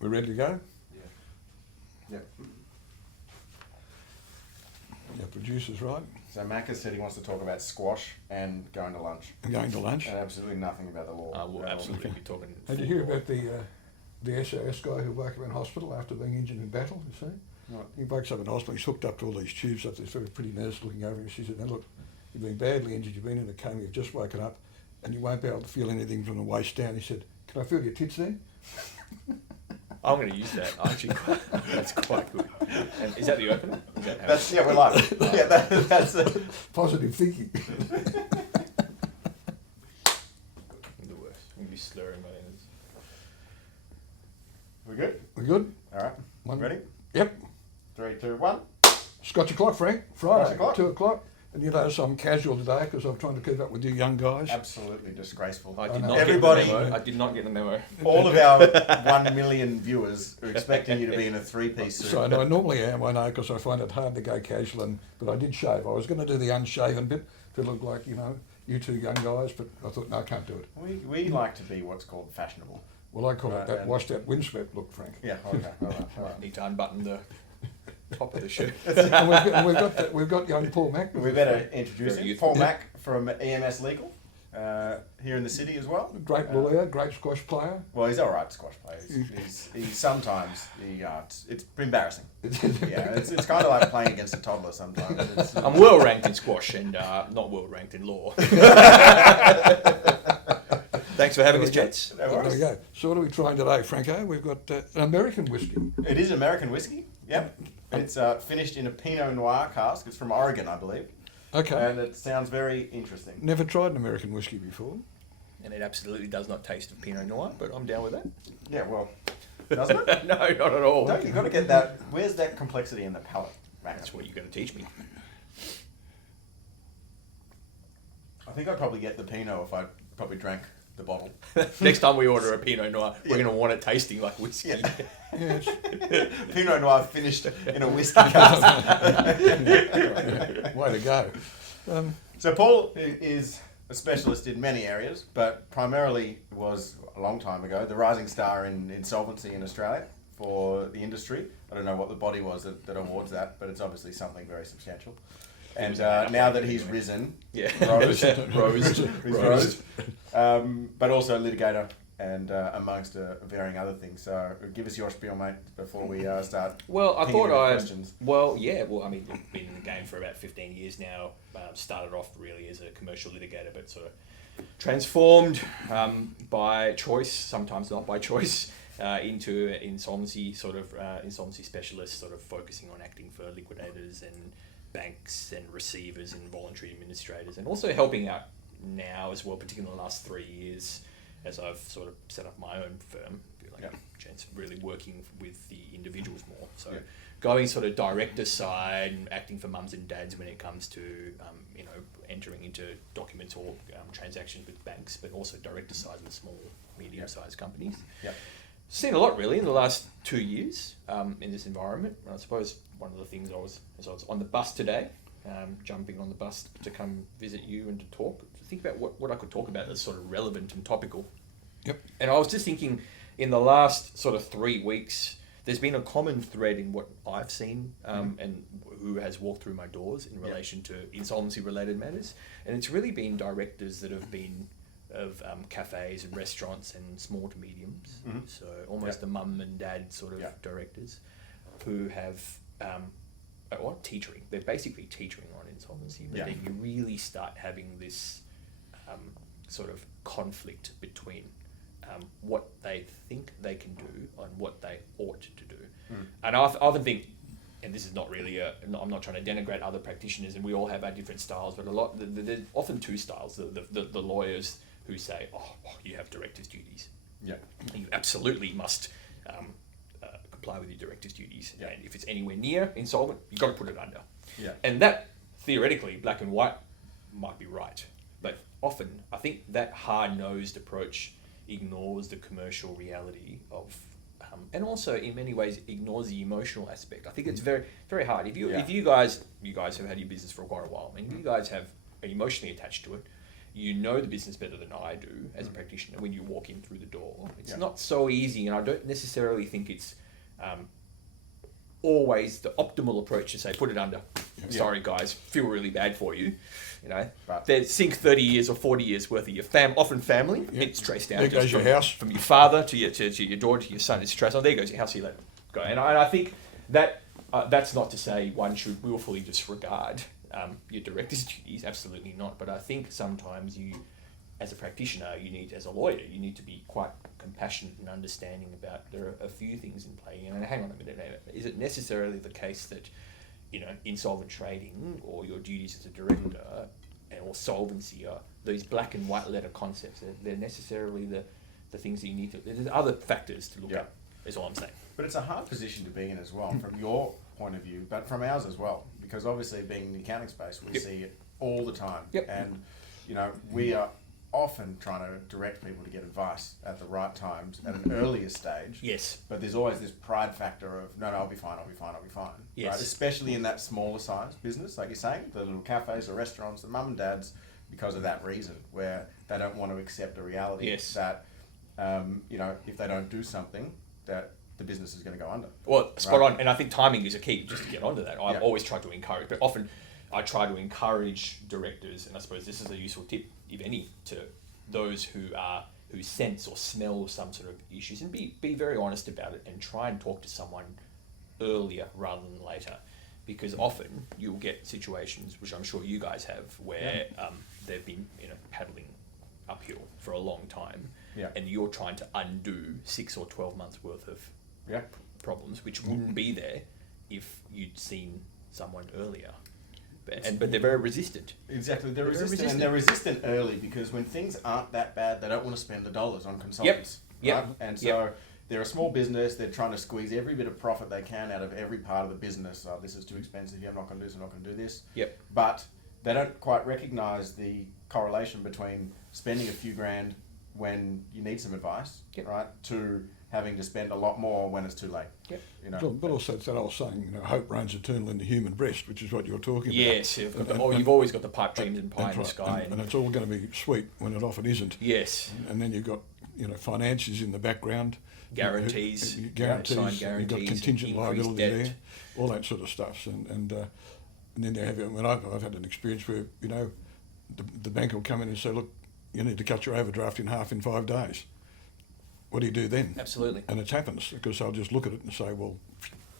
We're ready to go? Yeah. Our producer's right. So Mac has said he wants to talk about squash and going to lunch. I'm going to lunch. And absolutely nothing about the law. We'll absolutely be talking. Did you hear about the SAS guy who woke up in hospital after being injured in battle, you see? Right. He wakes up in hospital, he's hooked up to all these tubes up there, this very pretty nurse looking over him. She said, now look, you've been badly injured, you've been in a coma, you've just woken up, and you won't be able to feel anything from the waist down. He said, can I feel your tits then? I'm going to use that. Actually, that's quite good. And is that the opener? That's we're live. Yeah, that's Positive thinking. The worst. I'm going to be slurring my words. We good? We good? All right. Ready? Yep. 3, 2, 1. Scotch o'clock, Frank. Friday, Scotch o'clock. 2 o'clock. And you notice I'm casual today because I'm trying to keep up with you young guys. Absolutely disgraceful. I did know. not Everybody- get the memo. I did not get the memo. All of our 1 million viewers are expecting you to be in a three-piece suit. So I normally am, I know, because I find it hard to go casual, but I did shave. I was going to do the unshaven bit to look like, you two young guys, but I thought, no, I can't do it. We like to be what's called fashionable. Well, I call it Right, that and- washed out windswept look, Frank. Yeah, okay. All right. I need to unbutton the top of the shirt. And we've got young Paul Mack. We better introduce Very him. youthful. Paul Mack from EMS Legal, here in the city as well. Great lawyer, great squash player. Well, he's all right squash player. He's sometimes it's embarrassing. Yeah, it's kind of like playing against a toddler sometimes. I'm well ranked in squash and not well ranked in law. Thanks for having us, gents. No There we worries. go. So what are we trying today, Franco? We've got an American whiskey. It is American whiskey. Yep. It's finished in a Pinot Noir cask. It's from Oregon, I believe. Okay. And it sounds very interesting. Never tried an American whiskey before. And it absolutely does not taste of Pinot Noir, but I'm down with that. Yeah, well, doesn't it? No, not at all. No, you've got to get that. Where's that complexity in the palate? Mac? That's what you're going to teach me. I think I'd probably get the Pinot if I probably drank the bottle. Next time we order a Pinot Noir, we're going to want it tasting like whiskey. Yeah. Yes. Pinot Noir finished in a whiskey cask. Way to go. So Paul is a specialist in many areas, but primarily was a long time ago the rising star in insolvency in Australia for the industry. I don't know what the body was that awards that, but it's obviously something very substantial. And now that he's risen, Yeah. rose, Rose. but also a litigator and amongst varying other things. So give us your spiel, mate, before we start. Well, I pinging thought you with I'd... questions. Well, yeah. Well, I mean, I've been in the game for about 15 years now. Started off really as a commercial litigator, but sort of transformed by choice, sometimes not by choice, into insolvency insolvency specialist, sort of focusing on acting for liquidators and banks and receivers and voluntary administrators, and also helping out now as well, particularly in the last 3 years, as I've sort of set up my own firm, chance of really working with the individuals more. So going sort of director side and acting for mums and dads when it comes to, entering into documents or transactions with banks, but also director side with small, medium-sized companies. Yep. Seen a lot really in the last 2 years in this environment. And I suppose one of the things as I was on the bus today, jumping on the bus to come visit you and to talk, to think about what I could talk about that's sort of relevant and topical. Yep. And I was just thinking, in the last sort of 3 weeks, there's been a common thread in what I've seen and who has walked through my doors in relation to insolvency-related matters. And it's really been directors that have been of cafes and restaurants and small to mediums. Mm-hmm. So almost the mum and dad sort of directors who have teetering. They're basically teetering on insolvency, but then you really start having this sort of conflict between what they think they can do and what they ought to do. And I often think, and this is not really I'm not trying to denigrate other practitioners, and we all have our different styles, but there's often two styles. The lawyers who say, you have director's duties. Yeah. You absolutely must comply with your director's duties. And if it's anywhere near insolvent, you've got to put it under. Yeah. And that, theoretically, black and white, might be right. But often, I think that hard-nosed approach ignores the commercial reality of, and also in many ways ignores the emotional aspect. I think it's very, very hard. If you guys have had your business for quite a while, and you guys are emotionally attached to it, you know the business better than I do as a practitioner when you walk in through the door. It's Yeah. not so easy, and I don't necessarily think it's always the optimal approach to say, put it under. Yeah. Sorry, guys, feel really bad for you. You know, Right. they sink 30 years or 40 years worth of your often family. Yeah. It's traced down. There just goes your from, house. from your father to your daughter to your son. It's traced on. There goes your house. See you later. Go. And I think that that's not to say one should willfully disregard your director's duties. Absolutely not. But I think sometimes you, as a practitioner, as a lawyer, you need to be quite compassionate and understanding about there are a few things in play. And hang on a minute, is it necessarily the case that, insolvent trading or your duties as a director or solvency are these black and white letter concepts? They're necessarily the things that you need to. There's other factors to look Yeah. at. Is all I'm saying. But it's a hard position to be in as well, from your point of view, but from ours as well, because obviously being in the accounting space, we Yep. see it all the time. Yep. And, we are often trying to direct people to get advice at the right times at an earlier stage. Yes. But there's always this pride factor of, no, I'll be fine. Yes. Right? Especially in that smaller size business, like you're saying, the little cafes or restaurants, the mum and dads, because of that reason, where they don't want to accept a reality Yes. that, if they don't do something, that the business is going to go under. Well, spot Right. on. And I think timing is a key, just to get onto that. I've Yeah. always tried to encourage, but often I try to encourage directors, and I suppose this is a useful tip, if any, to those who sense or smell some sort of issues, and be very honest about it and try and talk to someone earlier rather than later. Because often you'll get situations, which I'm sure you guys have, where they've been paddling uphill for a long time, Yeah. and you're trying to undo 6 or 12 months worth of Yeah. problems, which wouldn't be there if you'd seen someone earlier. But they're very resistant. Exactly, they're They're very resistant, and they're resistant early because when things aren't that bad, they don't want to spend the dollars on consultants. Yep. Right? And so they're a small business, they're trying to squeeze every bit of profit they can out of every part of the business. Oh, this is too expensive, I'm not going to do this, I'm not going to do this. Yep. But they don't quite recognise the correlation between spending a few grand when you need some advice, Yep. right, to having to spend a lot more when it's too late. Yep. But also it's that old saying, hope reigns eternal in the human breast, which is what you're talking Yes, about. you've always got the pipe dreams and pie That's in the right. sky. And it's all going to be sweet when it often isn't. Yes. And then you've got, finances in the background. Guarantees, Signed guarantees, you've got contingent increased liability debt. there, all that sort of stuff. And then they have, I've had an experience where, the bank will come in and say, look, you need to cut your overdraft in half in 5 days. What do you do then? Absolutely. And it happens because they'll just look at it and say, well...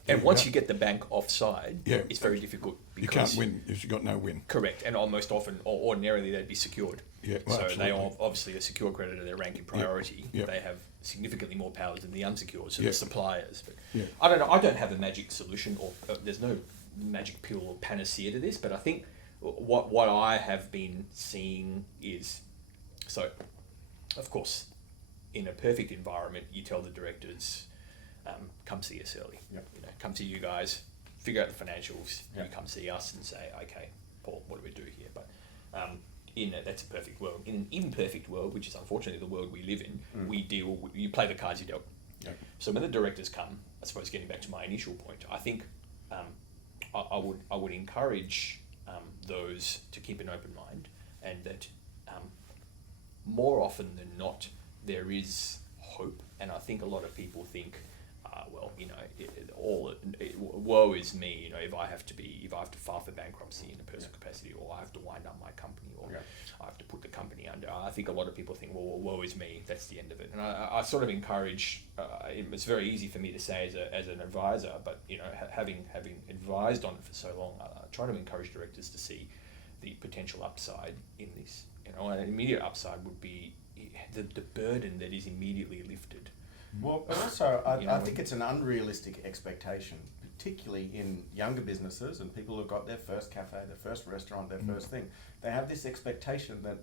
And once you get the bank offside, Yeah. it's very difficult. You can't win if you've got no win. Correct. And almost often, or ordinarily, they'd be secured. Yeah, well, so absolutely. they are obviously a secure creditor, they rank in priority. Yeah. They have significantly more powers than the unsecured, so Yeah. the suppliers. But Yeah. I don't know, I don't have a magic solution, or there's no magic pill or panacea to this, but I think what I have been seeing is, so, of course, in a perfect environment, you tell the directors, come see us early. Yep. Come see you guys, figure out the financials. Yep. You come see us and say, okay, Paul, what do we do here? But that's a perfect world. In an imperfect world, which is unfortunately the world we live in, you play the cards you dealt. Yep. So when the directors come, I suppose getting back to my initial point, I think I would encourage those to keep an open mind, and that more often than not there is hope. And I think a lot of people think, woe is me. If I have to file for bankruptcy in a personal capacity, or I have to wind up my company, or I have to put the company under. I think a lot of people think, well, woe is me. That's the end of it. And I sort of encourage. It's very easy for me to say as an advisor, but having advised on it for so long, I try to encourage directors to see the potential upside in this. An immediate upside would be the burden that is immediately lifted. Well, but also, I think it's an unrealistic expectation, particularly in younger businesses and people who've got their first cafe, their first restaurant, their first thing. They have this expectation that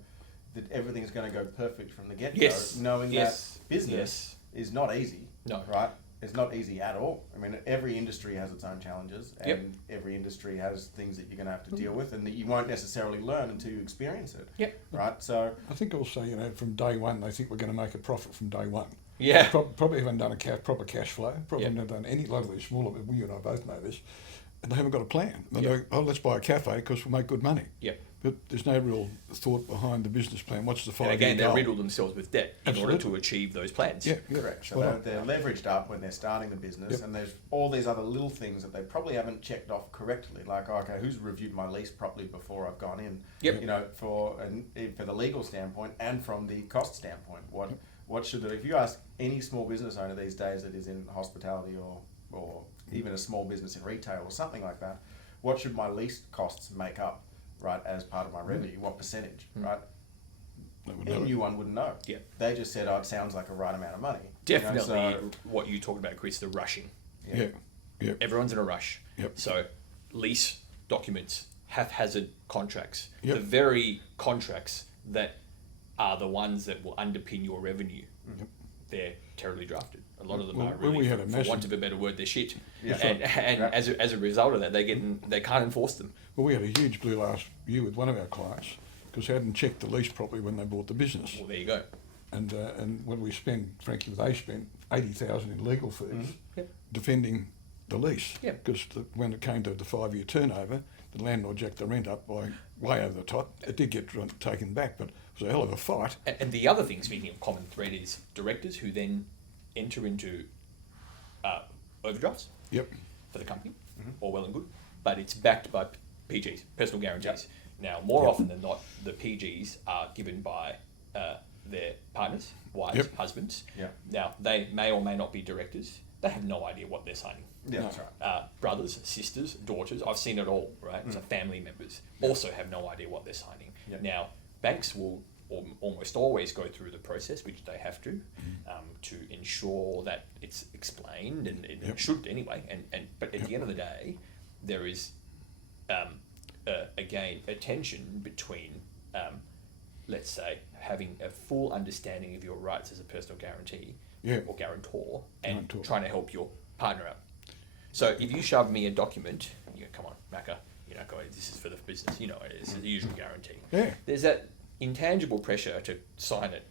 everything is going to go perfect from the get-go, Yes. knowing Yes. that business is not easy. No. Right? It's not easy at all. I mean, every industry has its own challenges, and Yep. every industry has things that you're going to have to deal with, and that you won't necessarily learn until you experience it. Yep. Right? So, I think also, from day one, they think we're going to make a profit from day one. Yeah. Probably haven't done a proper cash flow. Probably Yep. haven't done any. A lot of these smaller, you and I both know this, and they haven't got a plan. They Yep. go, let's buy a cafe because we'll make good money. Yep. but there's no real thought behind the business plan. What's the And five-year again, they goal? riddle themselves with debt in order Absolutely. to achieve those plans. Yeah, Correct. So Spot on. they're leveraged up when they're starting the business, Yep. and there's all these other little things that they probably haven't checked off correctly. Like, okay, who's reviewed my lease properly before I've gone in? Yep. You know, for the legal standpoint and from the cost standpoint, what should if you ask any small business owner these days that is in hospitality or even a small business in retail or something like that, what should my lease costs make up, right, as part of my revenue? What percentage, right? They would Any know. new one wouldn't know. Yeah. They just said, oh, it sounds like a right amount of money. Definitely You know, so- what you talked about, Chris, the rushing. Yeah, yeah, Everyone's in a rush. Yep. So lease documents, haphazard contracts, Yep. the very contracts that are the ones that will underpin your revenue, they're terribly drafted. A lot of them Well, are when really, we had for, a for massive- want of a better word, they're shit. Yeah. And Yeah. as a result of that, they can't enforce them. Well, we had a huge blue last year with one of our clients because they hadn't checked the lease properly when they bought the business. Well, there you go. And when we spend, frankly, they spent 80,000 in legal fees Yep. defending the lease. Yeah. Because when it came to the 5-year turnover, the landlord jacked the rent up by way over the top. It did get taken back, but it was a hell of a fight. And the other thing, speaking of common thread, is directors who then enter into overdrafts Yep. for the company, all well and good, but it's backed by PGs, personal guarantees. Now, more often than not, the PGs are given by their partners, wives, Yep. husbands. Yep. Now, they may or may not be directors. They have no idea what they're signing. Yeah, No. that's right. Brothers, sisters, daughters, I've seen it all, right? So family members also have no idea what they're signing. Yep. Now, banks will almost always go through the process, which they have to ensure that it's explained, and it Yep. should anyway. But at the end of the day, there is, again, a tension between, let's say, having a full understanding of your rights as a personal guarantee Yeah. or guarantor, and Guarantor. trying to help your partner out. So if you shove me a document, you go, come on, Macca, go, this is for the business, it's the usual guarantee. Yeah. There's that intangible pressure to sign it,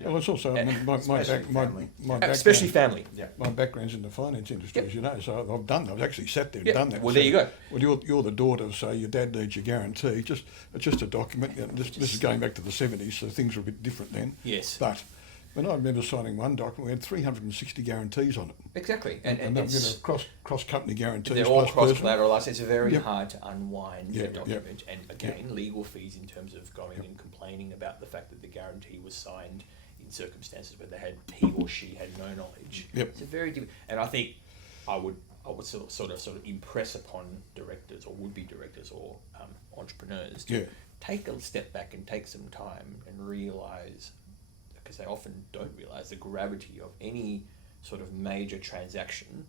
Well, it's also, I mean, my Especially family. especially background, family. Yeah. my background's in the finance industry, as you know, so I've done that. I've actually sat there and Yeah. done that. Well, So, there you go. Well, you're the daughter, so your dad needs your guarantee. It's just a document. This is going back to the 70s, so things were a bit different then. Yes. But when I remember signing one document, we had 360 guarantees on it. Exactly. And that, it's, cross company guarantees. they're all plus personal. cross-collateralized. It's very Yep. hard to unwind Yeah, the yeah. document. And again, legal fees in terms of going and complaining about the fact that the guarantee was signed in circumstances where he or she had no knowledge. Yep. It's a very different. And I think I would sort of impress upon directors or would-be directors or entrepreneurs to Yeah. take a step back and take some time and realise, because they often don't realise the gravity of any sort of major transaction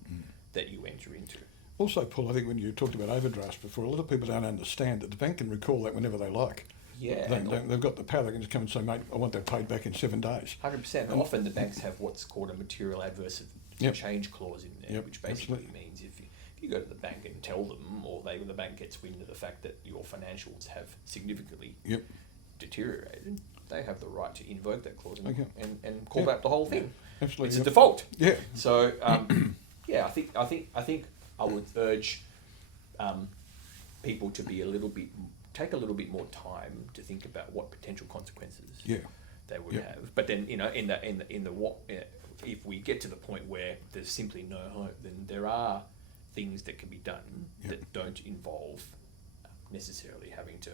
that you enter into. Also, Paul, I think when you talked about overdrafts before, a lot of people don't understand that the bank can recall that whenever they like. Yeah, They've got the power. They can just come and say, mate, I want that paid back in 7 days. 100%. And often the banks have what's called a material adverse Yep. change clause in there, Yep, which basically absolutely. means if you go to the bank and tell them, or the bank gets wind of the fact that your financials have significantly Yep. deteriorated, they have the right to invoke that clause and, Okay. and call Yeah. back the whole thing. Absolutely. It's a yep. default. Yeah. So yeah, I think I would urge people to take a little bit more time to think about what potential consequences Yeah. they would Yep. have. But then if we get to the point where there's simply no hope, then there are things that can be done Yep. that don't involve necessarily having to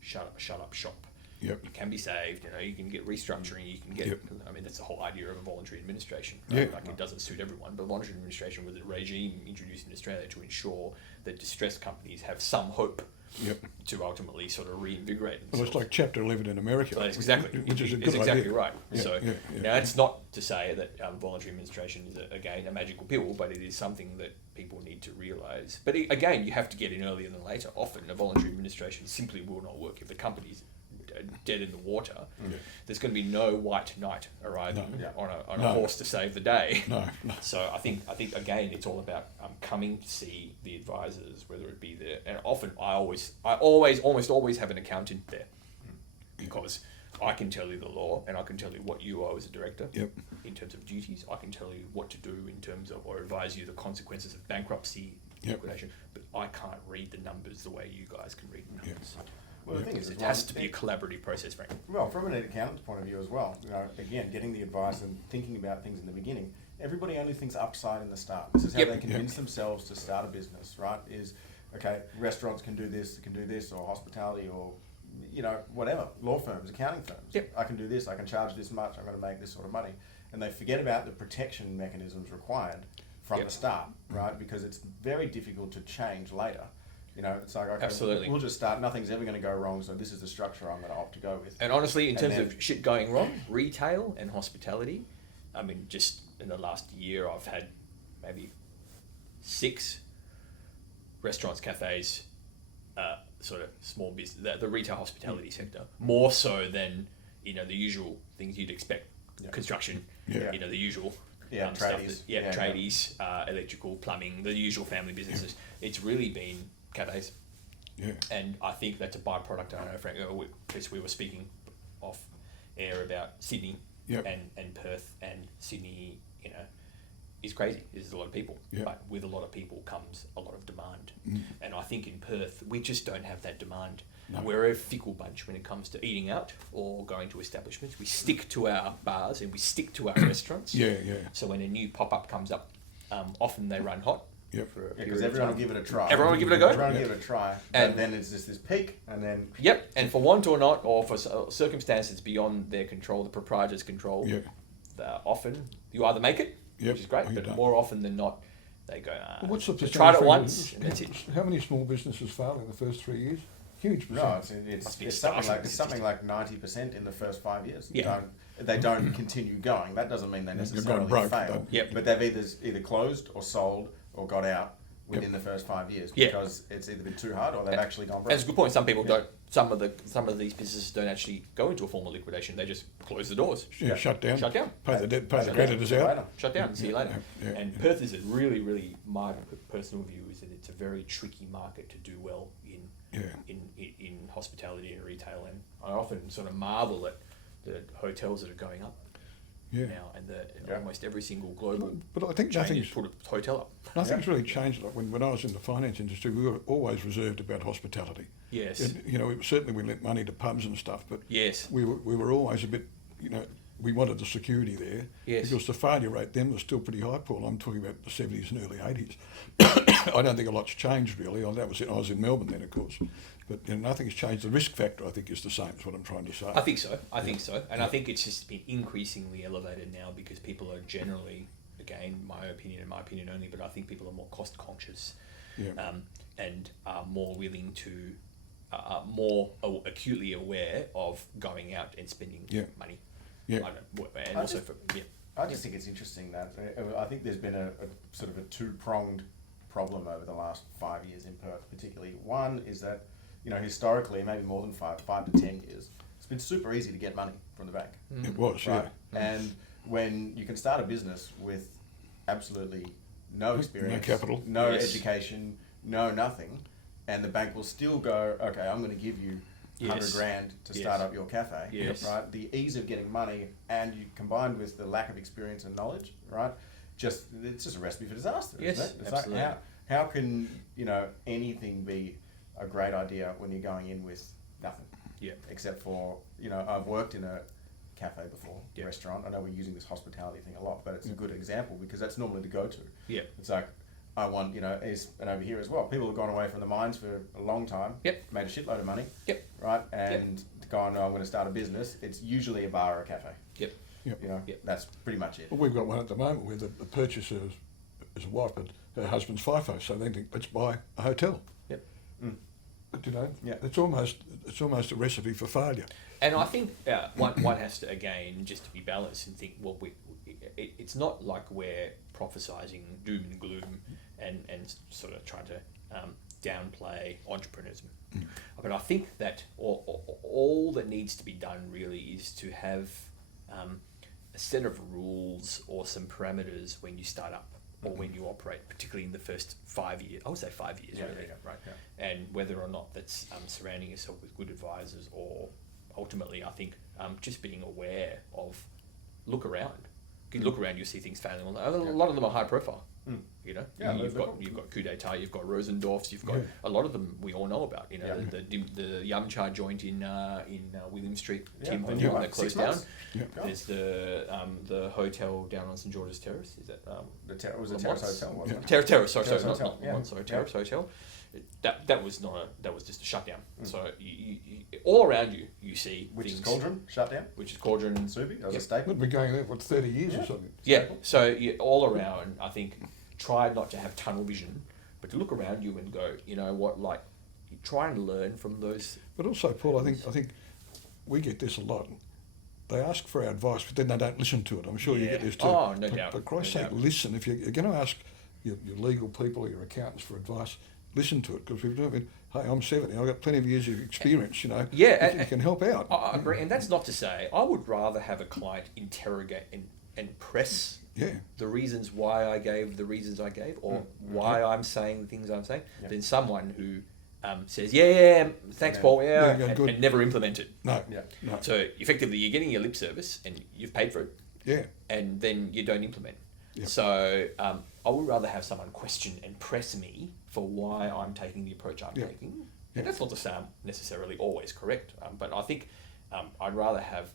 shut up shop. Yep. You can be saved, you can get restructuring, you can get, Yep. I mean, that's the whole idea of a voluntary administration. Yeah. Right? Like, it doesn't suit everyone, but voluntary administration was a regime introduced in Australia to ensure that distressed companies have some hope Yep. to ultimately sort of reinvigorate Well, themselves. it's like Chapter 11 in America. So that's exactly, Which is a it's good exactly idea. right. Yeah, So yeah, yeah. now it's not to say that voluntary administration is again a magical pill, but it is something that people need to realise. But again, you have to get in earlier than later. Often, a voluntary administration simply will not work if the company's dead in the water. Yeah. There's going to be no white knight arriving No. on No. a horse to save the day. No. So I think again it's all about coming to see the advisors, whether it be there, and often I almost always have an accountant there, because I can tell you the law and I can tell you what you owe as a director Yep. in terms of duties. I can tell you what to do in terms of, or advise you the consequences of bankruptcy, Yep. liquidation. But I can't read the numbers the way you guys can read the numbers. Well, the thing is, It has to be a collaborative process, Frank. well, from an accountant's point of view as well, again, getting the advice and thinking about things in the beginning, everybody only thinks upside in the start. This is how Yep. they convince themselves to start a business, right? Is, okay, restaurants can do this, or hospitality, or, whatever, law firms, accounting firms. Yep. I can do this, I can charge this much, I'm going to make this sort of money. And they forget about the protection mechanisms required from Yep. the start, right? Because it's very difficult to change later. It's like, okay, Absolutely. we'll just start, nothing's ever going to go wrong, so this is the structure I'm going to opt to go with. And honestly, in And terms then- of shit going wrong, retail and hospitality, I mean, just in the last year, I've had maybe 6 restaurants, cafes, sort of small business, the retail hospitality sector, more so than, the usual things you'd expect. Yeah. Construction, Yeah. The usual Yeah, stuff. tradies. Tradies, electrical, plumbing, the usual family businesses. It's really been cafes. Yeah. And I think that's a byproduct. I don't know, Frank, we were speaking off air about Sydney Yep. and Perth, and Sydney, is crazy. There's a lot of people, Yep. but with a lot of people comes a lot of demand. Mm. And I think in Perth, we just don't have that demand. No. We're a fickle bunch when it comes to eating out or going to establishments. We stick to our bars and we stick to our restaurants. Yeah, yeah. So when a new pop-up comes up, often they run hot. Yep. For a Yeah, period because of everyone will time. give it a try. Everyone will give it a go? Everyone will Yeah. give it a try. And- And then it's just this peak, and then Yep, and for want or not, or for circumstances beyond their control, the proprietor's control, Yeah. often you either make it, Yep, which is great, or you but don't. more often than not, they go, Well, what's the just tried it percentage once, rate? and that's it. How many small businesses fail in the first 3 years? Huge no, percentage. it's Must be a it's something startling like statistic. 90% in the first 5 years. Yeah. They don't continue going. That doesn't mean they They've gone necessarily broke, fail. but- Yep. But they've either closed or sold or got out within Yep. the first 5 years Yeah. because it's either been too hard or they've actually gone broke. That's a good point. Some people Yeah. don't. Some of these businesses don't actually go into a formal liquidation. They just close the doors, Yeah, shut down. Shut down. Pay the debt, pay the Shut creditors down. out. Later. shut down, see you later. Yeah, yeah, And yeah. Perth is a really, my personal view is that it's a very tricky market to do well in Yeah. in hospitality and retail, and I often sort of marvel at the hotels that are going up Yeah. now, and Yeah. almost every single global But I think chain nothing's, has put a hotel up. nothing's really changed. Like when I was in the finance industry, we were always reserved about hospitality. Yes. And, certainly we lent money to pubs and stuff, but Yes. we were always a bit, we wanted the security there. Yes. Because the failure rate then was still pretty high, Paul. I'm talking about the 70s and early 80s. I don't think a lot's changed really. That was it. I was in Melbourne then, of course. But nothing's changed. The risk factor, I think, is the same, is what I'm trying to say. I think so. I think so, and I think it's just been increasingly elevated now because people are generally, again, my opinion only, but I think people are more cost conscious, Yeah. and are more willing to, more acutely aware of going out and spending Yeah. money. Yeah. And I also just- for I just think it's interesting that I think there's been a sort of a two-pronged problem over the last 5 years in Perth, particularly. One is that, historically, maybe more than 5 to 10 years, it's been super easy to get money from the bank. It was, Right. yeah. And when you can start a business with absolutely no experience, capital. no Yes. education, no nothing, and the bank will still go, okay, I'm going to give you Yes. $100,000 to Yes. start up your cafe, Yes. right? The ease of getting money, and you combined with the lack of experience and knowledge, right? It's just a recipe for disaster, Yes, isn't it? It's absolutely. like how can anything be a great idea when you're going in with nothing? Yeah. Except for, I've worked in a cafe before, Yeah. restaurant. I know we're using this hospitality thing a lot, but it's a good example because that's normally the go-to. Yeah. It's like, I want, and over here as well, people have gone away from the mines for a long time, Yep. made a shitload of money, Yep. right? And gone, I'm going to start a business. It's usually a bar or a cafe. Yep. Yep. Yep. That's pretty much it. Well, we've got one at the moment where the purchaser is a wife, but her husband's FIFO, so they think, let's buy a hotel. Yep. But, Yeah. it's almost a recipe for failure. And I think one has to, again, just to be balanced and think, well, it's not like we're prophesizing doom and gloom and sort of trying to downplay entrepreneurism. But I think that all that needs to be done really is to have a set of rules or some parameters when you start up or when you operate, particularly in the first 5 years. I would say 5 years, Yeah, really. yeah, right, yeah. And whether or not that's surrounding yourself with good advisors, or ultimately, I think just being aware of, look around. You look around, you'll see things failing. A lot of them are high profile. You know, Yeah, you've they're got cool. you've got Coup d'etat, you've got Rosendorfs, you've got Yeah. a lot of them we all know about. You know, Yeah. the Yumcha joint in William Street, Yeah, Tim the Hortons, new that one, closed 6 down. months. Yeah. Yeah. There's the hotel down on St George's Terrace. Is that It was a Lamont's? terrace hotel, wasn't it? Terrace, sorry, Terrace not Hotel, yeah. Lamont, sorry, Yeah. Terrace Hotel. That was just a shutdown. So you all around you see Which is things, Cauldron, shut down. which is Cauldron. Subi, that was Yep. a staple. We've been going there for 30 years Yeah. or something. Yeah, so all around, I think, try not to have tunnel vision, but to look around you and go, you know what, like, you try and learn from those. But also, Paul, I think we get this a lot. They ask for our advice, but then they don't listen to it. I'm sure you get Yeah. this too. Oh, no but, doubt, But Christ's no sake, doubt. listen. If you're going to ask your legal people or your accountants for advice, listen to it, because we've been, hey, I'm 70, I've got plenty of years of experience, you know. Yeah, you can help out. I agree, and that's not to say I would rather have a client interrogate and press Yeah. the reasons why I gave the reasons I gave, or why I'm saying the things I'm saying, Yeah. than someone who says, yeah, thanks, Yeah. Paul, yeah, Yeah, good. and never implement it. No. Yeah. No. So effectively, you're getting your lip service and you've paid for it, Yeah. and then you don't implement. Yep. So I would rather have someone question and press me for why I'm taking the approach I'm Yep. taking. Yep. And that's not to say I'm necessarily always correct, but I think I'd rather have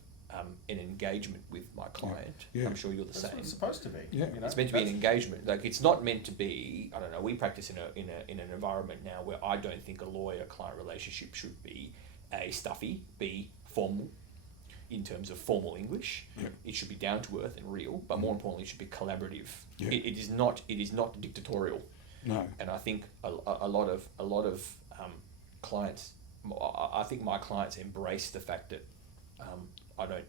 an engagement with my client. Yeah. I'm sure you're the That's same. what it's supposed to be. Yeah. You know? It's meant to be an That's- engagement. Like, it's not meant to be. I don't know. We practice in an environment now where I don't think a lawyer-client relationship should be A, stuffy, B, formal, in terms of formal English. Yeah. It should be down to earth and real, but more importantly, it should be collaborative. Yeah. It is not dictatorial. No. And I think a lot of clients, I think my clients embrace the fact that I don't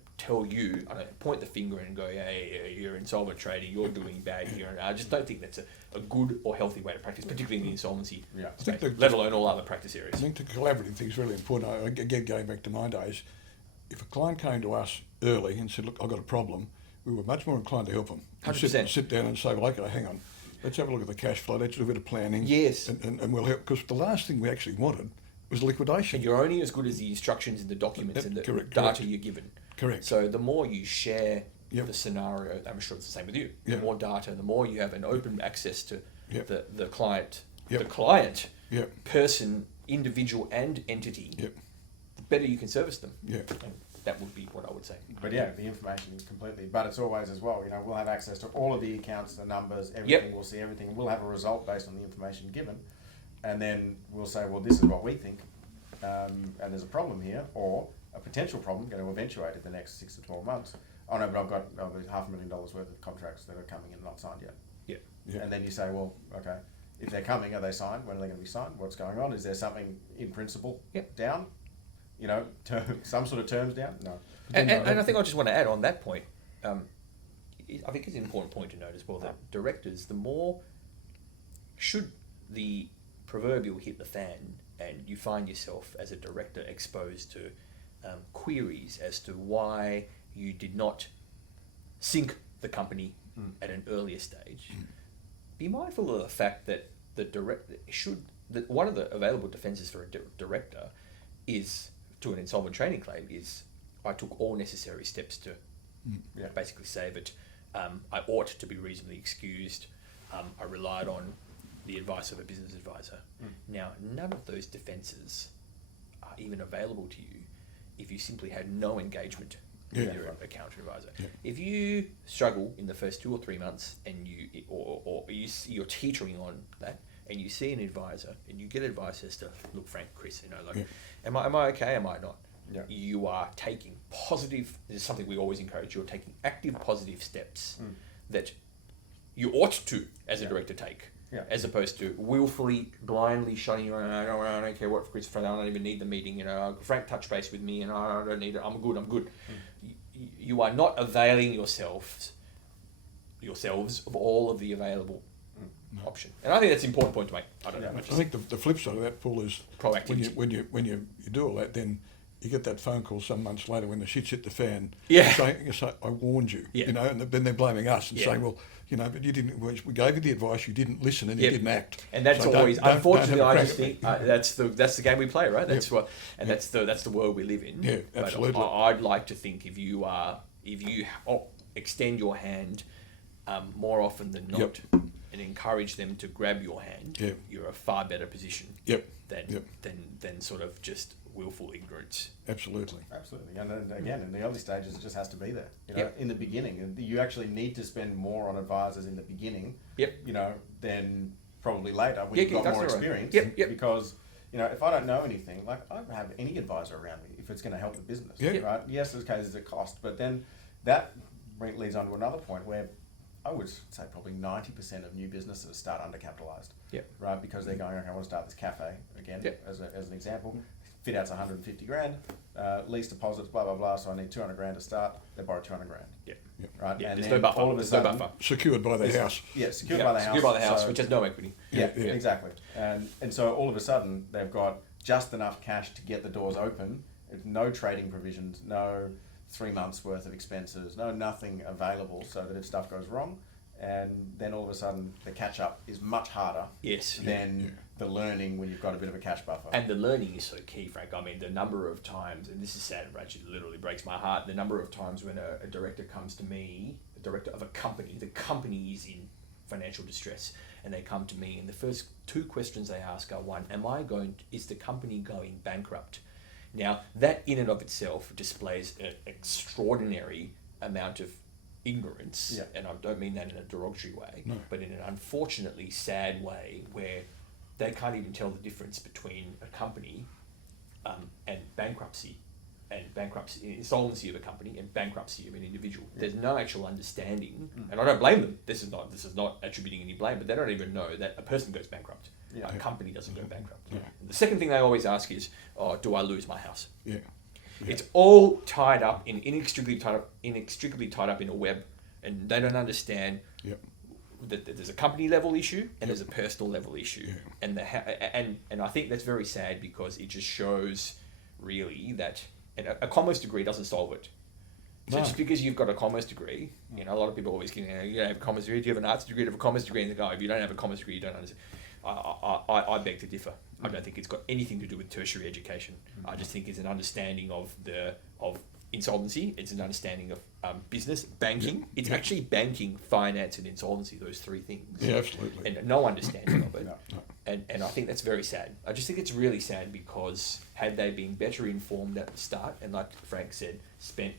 I don't point the finger and go, hey, you're insolvent trading, you're doing bad here. And I just don't think that's a good or healthy way to practice, particularly in the insolvency Yeah. I think space, the- let alone all other practice I areas. think the collaborative thing is really important. Again, going back to my days, if a client came to us early and said, look, I've got a problem, we were much more inclined to help them. And 100%. Sit down and say, well, okay, hang on, let's have a look at the cash flow, let's do a bit of planning. Yes. And we'll help, because the last thing we actually wanted was liquidation. And you're only as good as the instructions and the documents and the Correct, data correct. you're given. Correct. So the more you share Yep. the scenario, I'm sure it's the same with you. Yep. The more data, the more you have an open access to Yep. the client, Yep. the client, Yep. person, individual and entity, Yep. the better you can service them. Yeah. And that would be what I would say. But yeah, the information is completely. But it's always as well. You know, we'll have access to all of the accounts, the numbers, everything. We'll see everything. We'll have a result based on the information given, and then we'll say, well, this is what we think, and there's a problem here, or a potential problem going to eventuate in the next 6 to 12 months. Oh no, but I've got $500,000 worth of contracts that are coming in not signed yet. Yeah. Yeah. And then you say, well, okay, if they're coming, are they signed? When are they going to be signed? What's going on? Is there something in principle Yep. down? You know, some sort of terms down? No. And I think I just want to add on that point. I think it's an important point to note as well that directors, the more should the proverbial hit the fan, and you find yourself as a director exposed to queries as to why you did not sink the company at an earlier stage. Be mindful of the fact that that one of the available defences for a director is to an insolvent trading claim is I took all necessary steps to Yeah. basically save it. I ought to be reasonably excused. I relied on the advice of a business advisor. Now, none of those defences are even available to you if you simply had no engagement with Yeah. your accountant advisor. Yeah. If you struggle in the first 2 or 3 months and you're teetering on that, and you see an advisor and you get advice as to, look, Frank, Chris, you know, like, Yeah. am I okay? Am I not? Yeah. You are taking positive. This is something we always encourage. You're taking active, positive steps that you ought to, as a director, take. Yeah. As opposed to willfully, blindly shutting your own. I don't care what Chris. I don't even need the meeting. You know, Frank, touch base with me, and I don't need it. I'm good. You are not availing yourselves of all of the available option. And I think that's an important point to make. I don't know. I think the flip side of that, Paul, is Proactivity. when you do all that, then you get that phone call some months later when the shit's hit the fan. Yeah. You say, I warned you. Yeah. You know, and then they're blaming us and Yeah. saying, well, you know, but you didn't. We gave you the advice, you didn't listen, and you Yep. didn't act. And that's So always, don't unfortunately, have a I crack just at think me. that's the game we play, right? That's Yep. what, and that's the world we live in. Yeah, But absolutely. I'd like to think if you extend your hand more often than not, Yep. and and encourage them to grab your hand, Yeah. you're a far better position Yep. than, Yep. than sort of just willful ignorance. Absolutely. Absolutely, and then again, in the early stages, it just has to be there. You know, Yep. in the beginning, and you actually need to spend more on advisors in the beginning. Yep. You know, than probably later when Yeah, you've got that's more right. experience. Yep. Because you know, if I don't know anything, like I don't have any advisor around me if it's going to help the business. Yeah. Right. Yes, there's cases of cost, but then that leads on to another point where I would say probably 90% of new businesses start undercapitalized. Yep. Right, because they're going, okay, I want to start this cafe again, Yep. as an example. Fit out's 150 grand, lease deposits, blah blah blah. So I need 200 grand to start. They borrow 200 grand. Yep. Right, Yeah, and there's then no buffer. all of a There's no sudden, buffer. Secured by the It's- house. yeah, secured Yeah, by the house. secured by the house, so- which has no equity. yeah, Yeah. exactly. And so all of a sudden they've got just enough cash to get the doors open. No trading provisions, no 3 months worth of expenses, no nothing available, so that if stuff goes wrong, and then all of a sudden the catch up is much harder Yes. than the learning when you've got a bit of a cash buffer. And the learning is so key, Frank. I mean, the number of times, and this is sad, Rach, it literally breaks my heart, the number of times when a director comes to me, a director of a company, the company is in financial distress, and they come to me, and the first 2 questions they ask are, one, is the company going bankrupt? Now, that in and of itself displays an extraordinary amount of ignorance, Yeah. and I don't mean that in a derogatory way, No. but in an unfortunately sad way where they can't even tell the difference between a company and bankruptcy, insolvency of a company and bankruptcy of an individual. There's no actual understanding, and I don't blame them. This is not attributing any blame, but they don't even know that a person goes bankrupt. Yeah. A company doesn't go bankrupt. Yeah. And the second thing they always ask is, "Oh, do I lose my house?" Yeah. It's all tied up inextricably tied up in a web, and they don't understand Yep. that there's a company level issue and there's a personal level issue, Yeah. and I think that's very sad because it just shows really that a commerce degree doesn't solve it. So No. just because you've got a commerce degree, you know, a lot of people always get, you have a commerce degree, do you have an arts degree, do you have a commerce degree, and they go, if you don't have a commerce degree, you don't understand. I beg to differ. I don't think it's got anything to do with tertiary education. I just think it's an understanding of insolvency. It's an understanding of business, banking. It's actually banking, finance, and insolvency. Those 3 things. Yeah, absolutely. And no understanding of it. No. And I think that's very sad. I just think it's really sad because had they been better informed at the start, and like Frank said, spent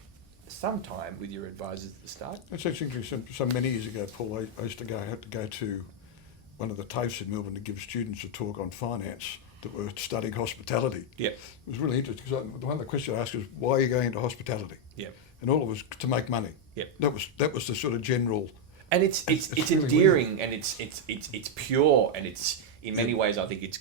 some time with your advisors at the start. It's actually so many years ago, Paul. I used to had to go to one of the TAFEs in Melbourne to give students a talk on finance that were studying hospitality. Yeah. It was really interesting because one of the questions I asked was, "Why are you going into hospitality?" Yeah. And all of us to make money. Yeah. That was the sort of general. And it's really endearing, and it's pure, and it's in many ways I think it's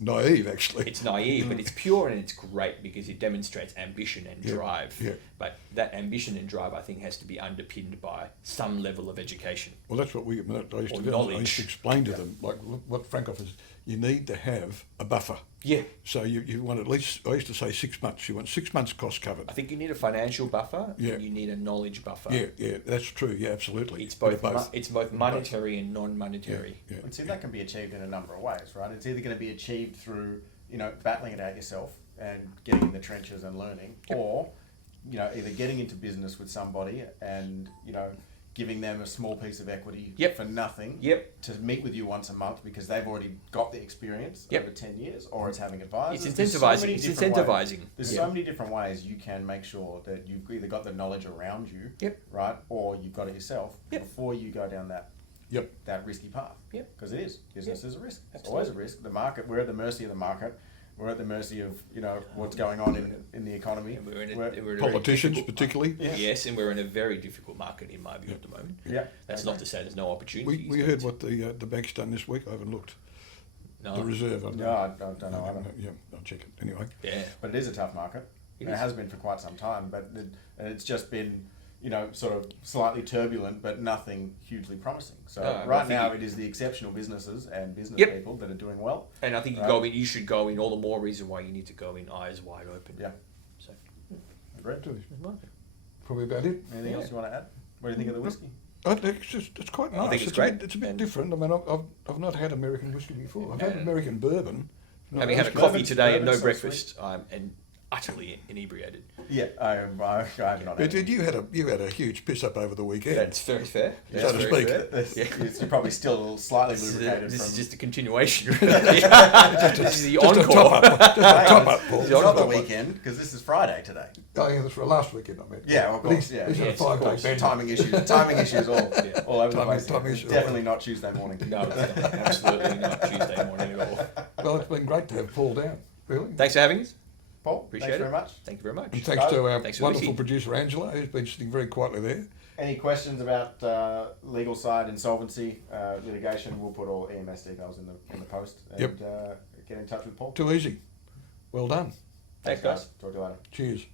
Naive, actually. it's naive, but it's pure and it's great because it demonstrates ambition and Yeah, drive. yeah. But that ambition and drive, I think, has to be underpinned by some level of education. Well, that's what I used Or to do. I used knowledge. to explain to them, like what Frank offers, you need to have a buffer. Yeah. So you want at least, I used to say 6 months. You want 6 months cost covered. I think you need a financial buffer Yeah. and you need a knowledge buffer. Yeah, that's true. Yeah, absolutely. It's both, Both. it's both monetary and non-monetary. Yeah. And see, that can be achieved in a number of ways, right? It's either going to be achieved through, battling it out yourself and getting in the trenches and learning, or, either getting into business with somebody and, giving them a small piece of equity for nothing to meet with you once a month because they've already got the experience over 10 years, or it's having advisors. It's There's so incentivizing. many It's different incentivizing. ways. There's so many different ways you can make sure that you've either got the knowledge around you, right, or you've got it yourself before you go down that risky path. Because it is. Business is a risk. It's always a risk. The market, we're at the mercy of the market. We're at the mercy of, what's going on in the economy. And we're in a very Politicians, difficult particularly. market. Yes, and we're in a very difficult market in my view at the moment. Yeah. That's not to say there's no opportunities. We heard what the bank's done this week. I haven't looked. No. The reserve. I don't No, I don't know either. Yeah, I'll check it anyway. Yeah. But it is a tough market. It It is. has been for quite some time, but it's just been, sort of slightly turbulent, but nothing hugely promising. So No, I right think now it is the exceptional businesses and business Yep. people that are doing well. And I think Right. you should go in all the more reason why you need to go in eyes wide open. Yeah. So Agreed. Probably about it. Anything else you want to add? What do you think of the whiskey? I think it's quite nice. I think it's a great. bit- it's a bit And- different. I mean, I've not had American whiskey before. I've had American bourbon. not having had a whiskey. coffee Bourbon's- today and no bourbon's so breakfast, and utterly inebriated. Yeah, I have not. But you had a huge piss up over the weekend. That's very fair. So That's to very speak. fair. Yeah. You're probably still slightly This lubricated. is from... just a continuation. this is the Just a encore. top up, just a top up, Paul. It's You're not the top up. weekend because this is Friday today. Oh yeah, that's for last weekend I meant. Yeah, well, of But course, he's, yeah. he's had a Yes, of 5 course. day bend. Timing issues all over the Timing- place. timing It's issues. definitely not Tuesday morning. No, it's not. Absolutely not Tuesday morning at all. Well, it's been great to have Paul down, really. Thanks for having us. Paul, Appreciate thanks it. very much. Thank you very much. And thanks to our Thanks for wonderful listening. producer Angela, who's been sitting very quietly there. Any questions about legal side, insolvency, litigation? We'll put all EMS details in the post and Yep. get in touch with Paul. Too easy. Well done. Thanks, guys. Talk to you later. Cheers.